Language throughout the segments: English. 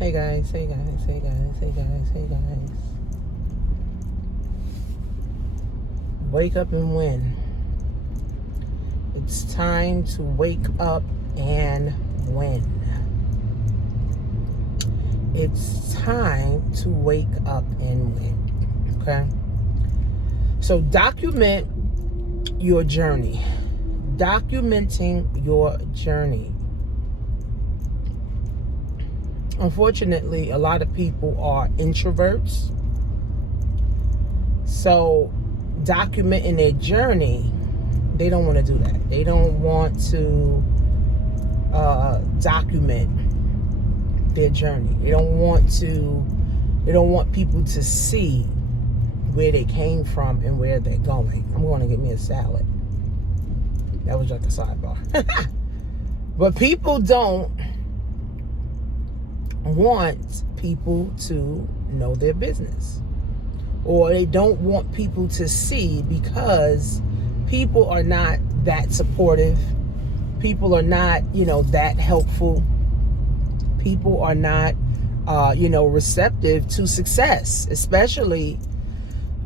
Hey guys, hey guys, hey guys, hey guys, hey guys. Wake up and win. It's time to wake up and win. It's time to wake up and win. Okay? So document your journey. Documenting your journey. Unfortunately, a lot of people are introverts. So documenting their journey, they don't want to do that. They don't want to document their journey. They don't want people to see where they came from and where they're going. I'm going to get me a salad. That was just a sidebar. But people don't want people to know their business, or they don't want people to see, because people are not that supportive. People are not, that helpful. People are not, receptive to success, especially,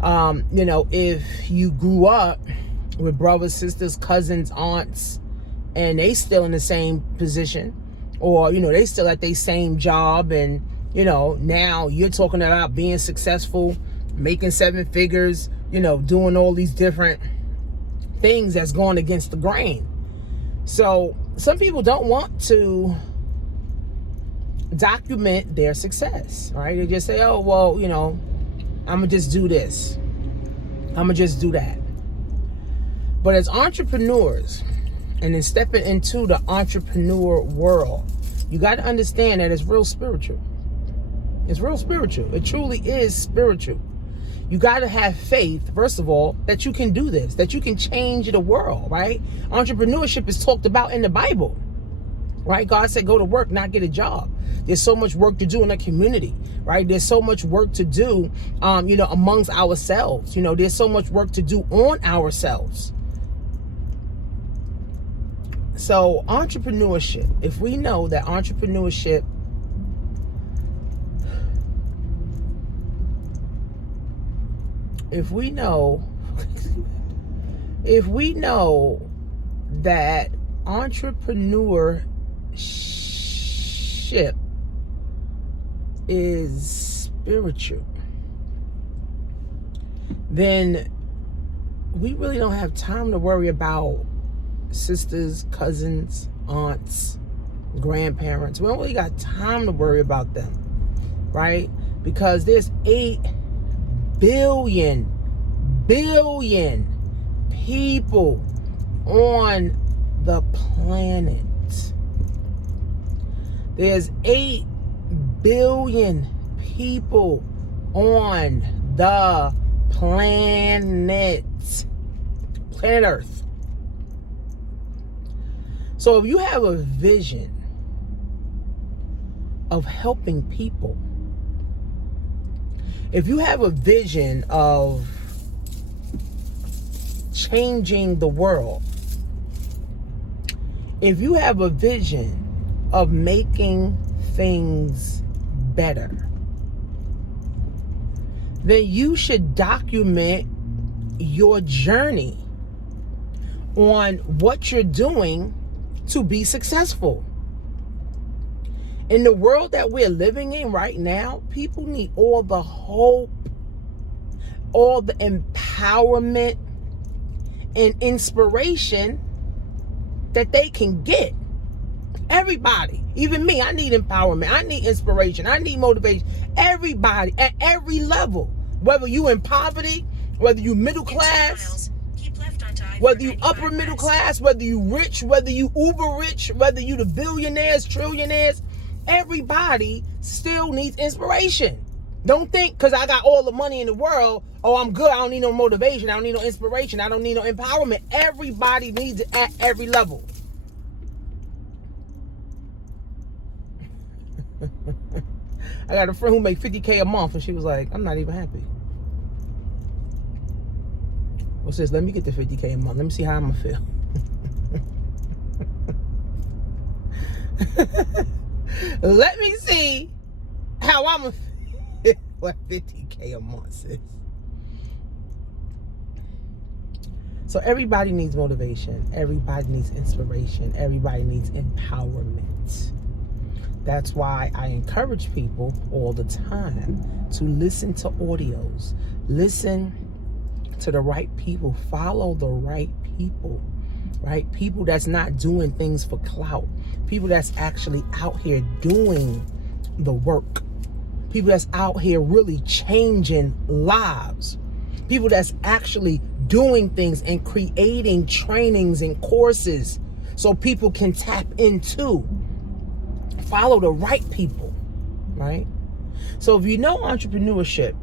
if you grew up with brothers, sisters, cousins, aunts, and they still in the same position, or, they still at their same job, and, now you're talking about being successful, making 7 figures, doing all these different things that's going against the grain. So some people don't want to document their success, right? They just say, oh, well, I'm going to just do this. I'm going to just do that. But as entrepreneurs, and then stepping into the entrepreneur world, you got to understand that it's real spiritual. It's real spiritual. It truly is spiritual. You got to have faith, first of all, that you can do this, that you can change the world, right? Entrepreneurship is talked about in the Bible, right? God said, go to work, not get a job. There's so much work to do in a community, right? There's so much work to do, amongst ourselves. There's so much work to do on ourselves. So entrepreneurship, if we know that entrepreneurship if we know that entrepreneurship is spiritual, then we really don't have time to worry about sisters, cousins, aunts, grandparents. We don't really got time to worry about them, right? Because there's 8 billion people on the planet. There's 8 billion people on the planet Earth. So if you have a vision of helping people, if you have a vision of changing the world, if you have a vision of making things better, then you should document your journey on what you're doing to be successful. In the world that we're living in right now, people need all the hope, all the empowerment and inspiration that they can get. Everybody, even me, I need empowerment. I need inspiration. I need motivation. Everybody at every level, whether you in poverty, whether you middle class, whether you upper middle class, whether you rich, whether you uber rich, whether you the billionaires, trillionaires, everybody still needs inspiration. Don't think because I got all the money in the world, oh, I'm good, I don't need no motivation, I don't need no inspiration, I don't need no empowerment. Everybody needs it at every level. I got a friend who made $50K a month, and she was like, I'm not even happy. Well, sis, let me get the $50K a month. Let me see how I'm going to feel. Let me see how I'm what 50K a month, sis. So everybody needs motivation. Everybody needs inspiration. Everybody needs empowerment. That's why I encourage people all the time to listen to audios. Listen to the right people. Follow the right people. Right? People that's not doing things for clout. People that's actually out here doing the work. People that's out here really changing lives. People that's actually doing things and creating trainings and courses so people can tap into. Follow the right people, right? So if you know entrepreneurship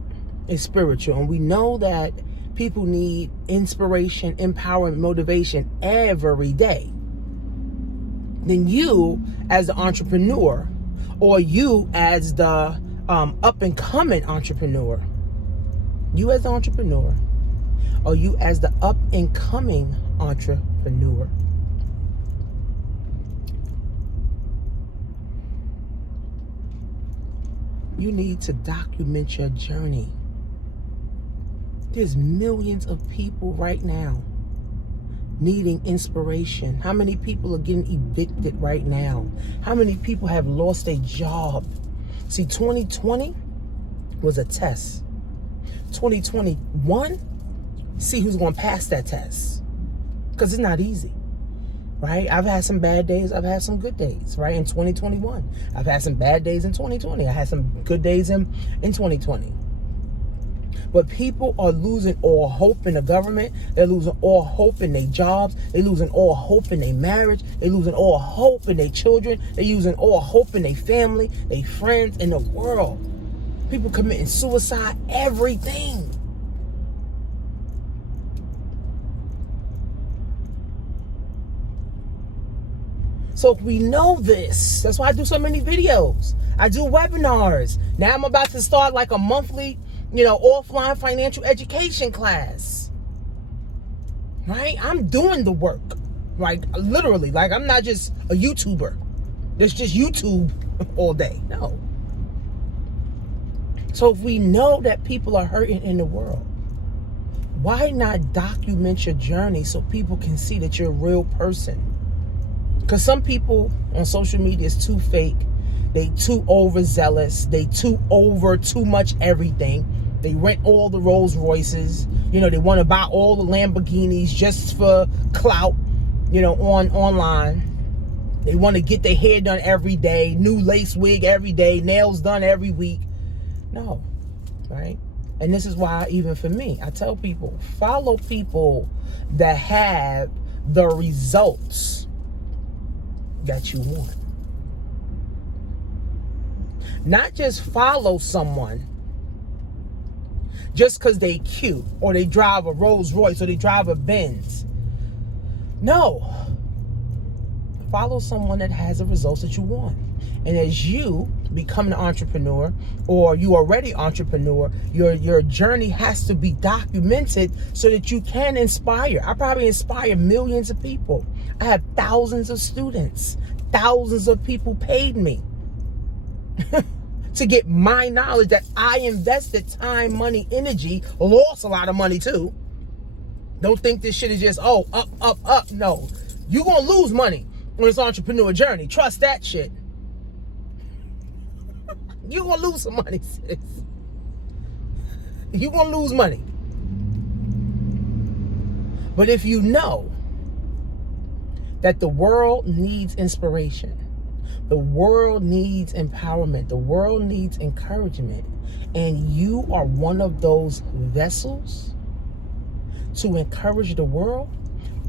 is spiritual, and we know that people need inspiration, empowerment, motivation every day, then you as the entrepreneur, or you as the up and coming entrepreneur, you as the entrepreneur, or you as the up and coming entrepreneur, you need to document your journey. There's millions of people right now needing inspiration. How many people are getting evicted right now? How many people have lost their job? See, 2020 was a test. 2021, see who's going to pass that test. Because it's not easy, right? I've had some bad days. I've had some good days, right? In 2021. I've had some bad days in 2020. I had some good days in 2020. But people are losing all hope in the government. They're losing all hope in their jobs. They're losing all hope in their marriage. They're losing all hope in their children. They're losing all hope in their family, their friends, in the world. People committing suicide, everything. So we know this. That's why I do so many videos. I do webinars. Now I'm about to start like a monthly, offline financial education class. Right? I'm doing the work. Like literally, like I'm not just a YouTuber. There's just YouTube all day. No. So if we know that people are hurting in the world, why not document your journey so people can see that you're a real person? Because some people on social media is too fake. They too overzealous. They too much everything. They rent all the Rolls Royces. They want to buy all the Lamborghinis just for clout, online. They want to get their hair done every day, new lace wig every day, nails done every week. No, right? And this is why, even for me, I tell people, follow people that have the results that you want. Not just follow someone just because they cute, or they drive a Rolls Royce, or they drive a Benz. No. Follow someone that has the results that you want. And as you become an entrepreneur, or you already entrepreneur, your journey has to be documented so that you can inspire. I probably inspire millions of people. I have thousands of students. Thousands of people paid me to get my knowledge that I invested time, money, energy, lost a lot of money too. Don't think this shit is just, up. No. You're going to lose money on this entrepreneur journey. Trust that shit. You're going to lose some money, sis. You're going to lose money. But if you know that the world needs inspiration, the world needs empowerment, the world needs encouragement, and you are one of those vessels to encourage the world,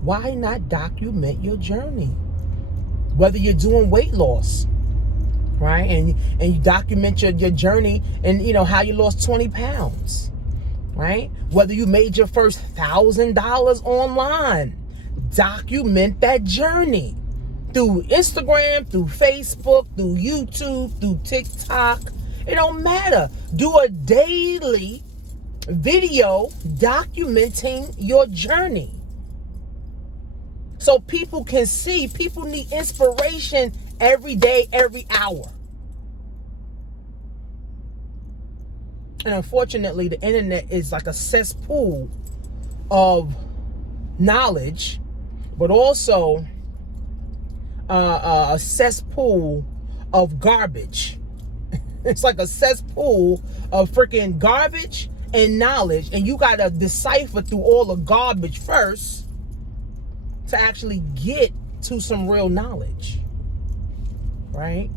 why not document your journey? Whether you're doing weight loss, right? And you document your journey and how you lost 20 pounds, right? Whether you made your first $1,000 online, document that journey through Instagram, through Facebook, through YouTube, through TikTok. It don't matter. Do a daily video documenting your journey so people can see. People need inspiration every day, every hour. And unfortunately, the internet is like a cesspool of knowledge, but also a cesspool of garbage. It's like a cesspool of freaking garbage and knowledge, and you got to decipher through all the garbage first to actually get to some real knowledge, right?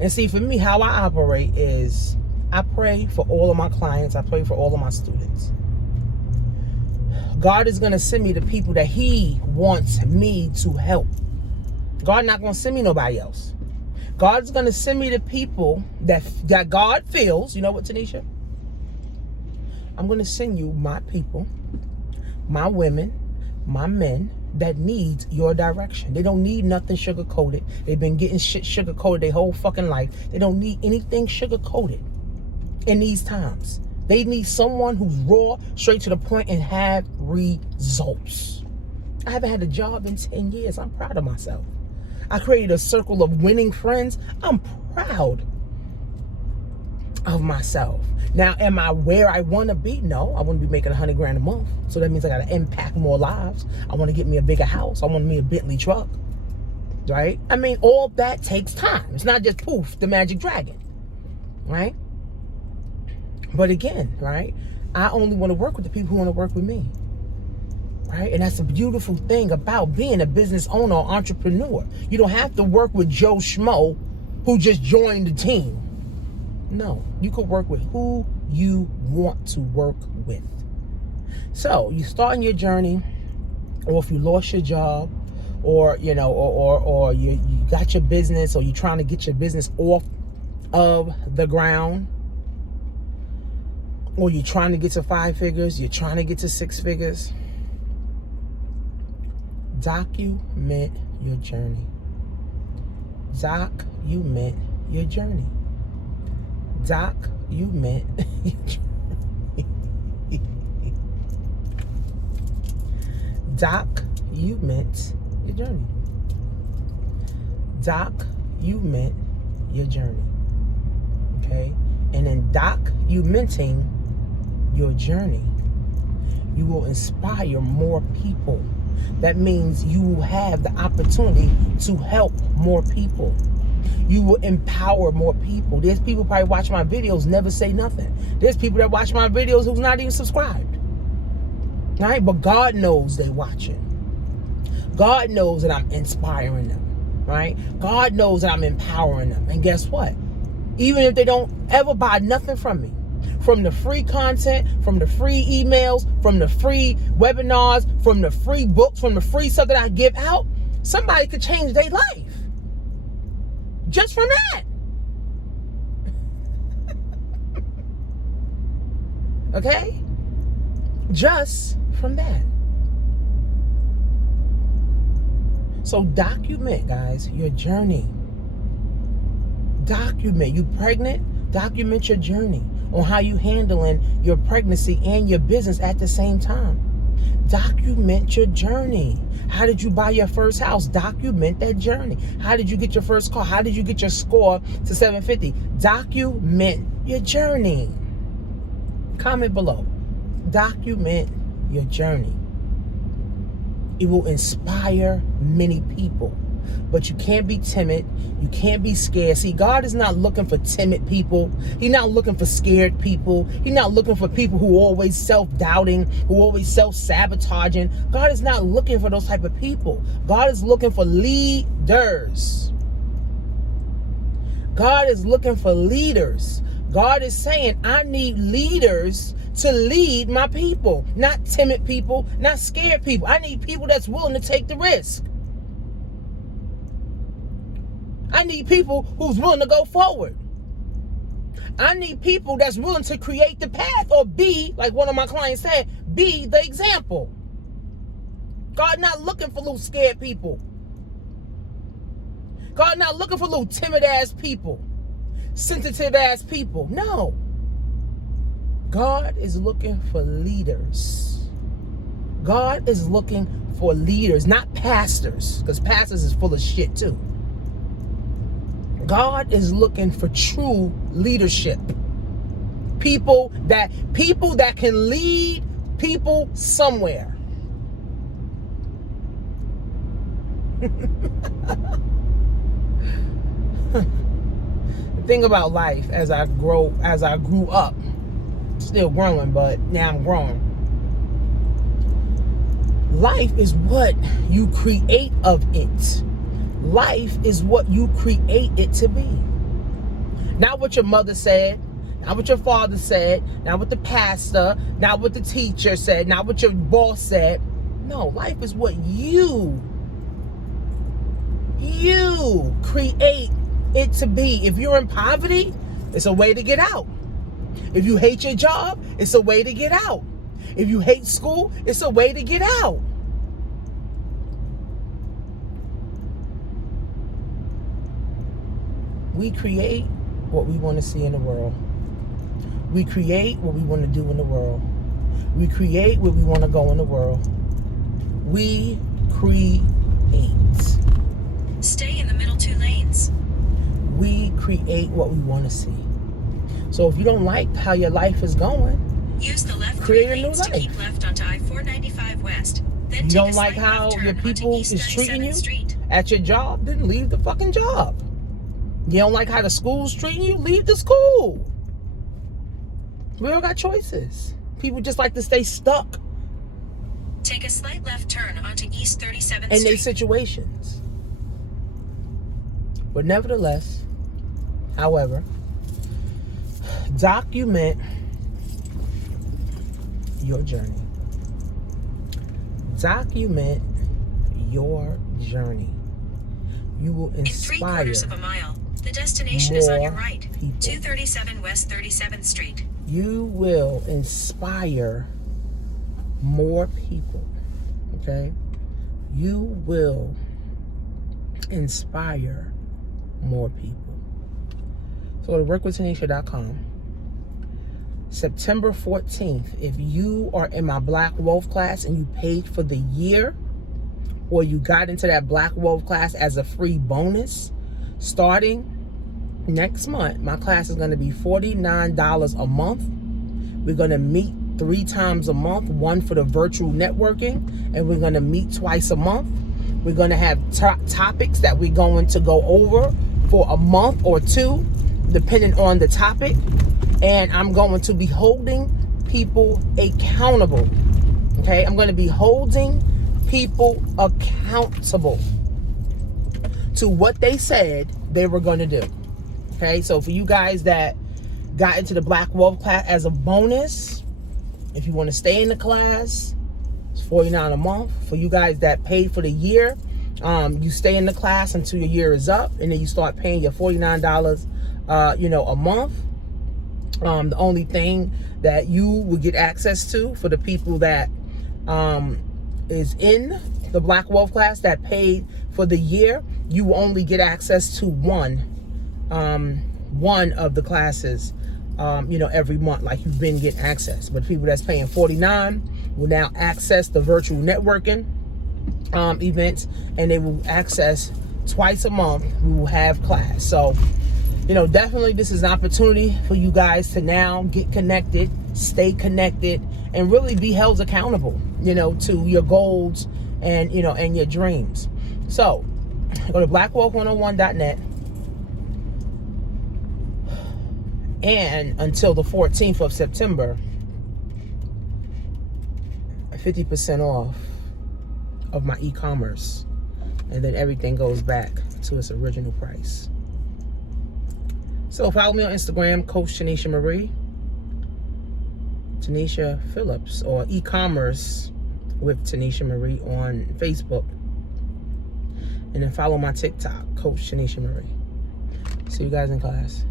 And see, for me, how I operate is I pray for all of my clients. I pray for all of my students. God is going to send me the people that he wants me to help. God not going to send me nobody else. God's going to send me the people that God feels. You know what, Tanisha? I'm going to send you my people, my women, my men that need your direction. They don't need nothing sugar-coated. They've been getting shit sugar-coated their whole fucking life. They don't need anything sugar-coated in these times. They need someone who's raw, straight to the point, and have results. I haven't had a job in 10 years. I'm proud of myself. I created a circle of winning friends. I'm proud of myself. Now, am I where I want to be? No, I want to be making $100,000 a month. So that means I got to impact more lives. I want to get me a bigger house. I want me a Bentley truck, right? I mean, all that takes time. It's not just poof, the magic dragon, right? But again, right, I only want to work with the people who want to work with me, right? And that's the beautiful thing about being a business owner or entrepreneur. You don't have to work with Joe Schmo who just joined the team. No, you could work with who you want to work with. So you starting your journey, or if you lost your job, or you know, or you got your business, or you're trying to get your business off of the ground, or you're trying to get to 5 figures, you're trying to get to 6 figures. Document your journey. Document your journey. Document your journey. Document your journey. Document your journey. Okay? And in documenting your journey, you will inspire more people. That means you will have the opportunity to help more people. You will empower more people. There's people probably watch my videos, never say nothing. There's people that watch my videos who's not even subscribed. Right? But God knows they watching. God knows that I'm inspiring them. Right? God knows that I'm empowering them. And guess what? Even if they don't ever buy nothing from me, from the free content, from the free emails, from the free webinars, from the free books, from the free stuff that I give out, somebody could change their life. Just from that. Okay? Just from that. So document, guys, your journey. Document. You pregnant? Document your journey on how you handling your pregnancy and your business at the same time. Document your journey. How did you buy your first house? Document that journey. How did you get your first car? How did you get your score to 750? Document your journey. Comment below. Document your journey. It will inspire many people. But you can't be timid. You can't be scared. See, God is not looking for timid people. He's not looking for scared people. He's not looking for people who are always self-doubting, who are always self-sabotaging. God is not looking for those type of people. God is looking for leaders. God is looking for leaders. God is saying, I need leaders to lead my people. Not timid people, not scared people. I need people that's willing to take the risk. I need people who's willing to go forward. I need people that's willing to create the path, or be, like one of my clients said, be the example. God not looking for little scared people. God not looking for little timid ass people, sensitive ass people. No. God is looking for leaders. God is looking for leaders, not pastors, because pastors is full of shit too. God is looking for true leadership. People that can lead people somewhere. The thing about life, as I grew up, still growing, but now I'm growing. Life is what you create of it. Life is what you create it to be. Not what your mother said, not what your father said, not what the pastor, not what the teacher said, not what your boss said. No, life is what you create it to be. If you're in poverty, it's a way to get out. If you hate your job, it's a way to get out. If you hate school, it's a way to get out. We create what we want to see in the world. We create what we want to do in the world. We create where we want to go in the world. We create. Stay in the middle 2 lanes. We create what we want to see. So if you don't like how your life is going, use the left create 3 a new lanes to life. keep left onto I-495 West. Then You take don't a like slight how left your turn onto people East is treating 37th you Street. at your job, then leave the fucking job. You don't like how the school's treating you, leave the school. We all got choices. People just like to stay stuck Take a slight left turn onto East 37th in their Street. situations. But nevertheless, however, document your journey. Document your journey. You will In inspire 3/4 of a mile, the destination is on your more right. people. 237 West 37th Street. You will inspire more people. Okay? You will inspire more people. So go to workwithtanisha.com. September 14th, if you are in my Black Wolf class and you paid for the year, or you got into that Black Wolf class as a free bonus, starting next month, my class is going to be $49 a month. We're going to meet 3 times a month, one for the virtual networking, and we're going to meet twice a month. We're going to have topics that we're going to go over for a month or 2, depending on the topic. And I'm going to be holding people accountable. Okay? I'm going to be holding people accountable to what they said they were going to do. Okay? So for you guys that got into the Black Wolf class as a bonus, if you want to stay in the class, it's $49 a month. For you guys that paid for the year, you stay in the class until your year is up, and then you start paying your $49 a month. The only thing that you will get access to for the people that is in the Black Wolf class that paid for the year, you will only get access to one of the classes every month, like you've been getting access. But people that's paying $49 will now access the virtual networking events, and they will access twice a month. We will have class. So definitely this is an opportunity for you guys to now get connected, stay connected, and really be held accountable, to your goals and, and your dreams. So go to blackwolf101.net. And until the 14th of September, 50% off of my e-commerce. And then everything goes back to its original price. So follow me on Instagram, Coach Tanisha Marie, Tanisha Phillips, or e-commerce with Tanisha Marie on Facebook. And then follow my TikTok, Coach Tanisha Marie. See you guys in class.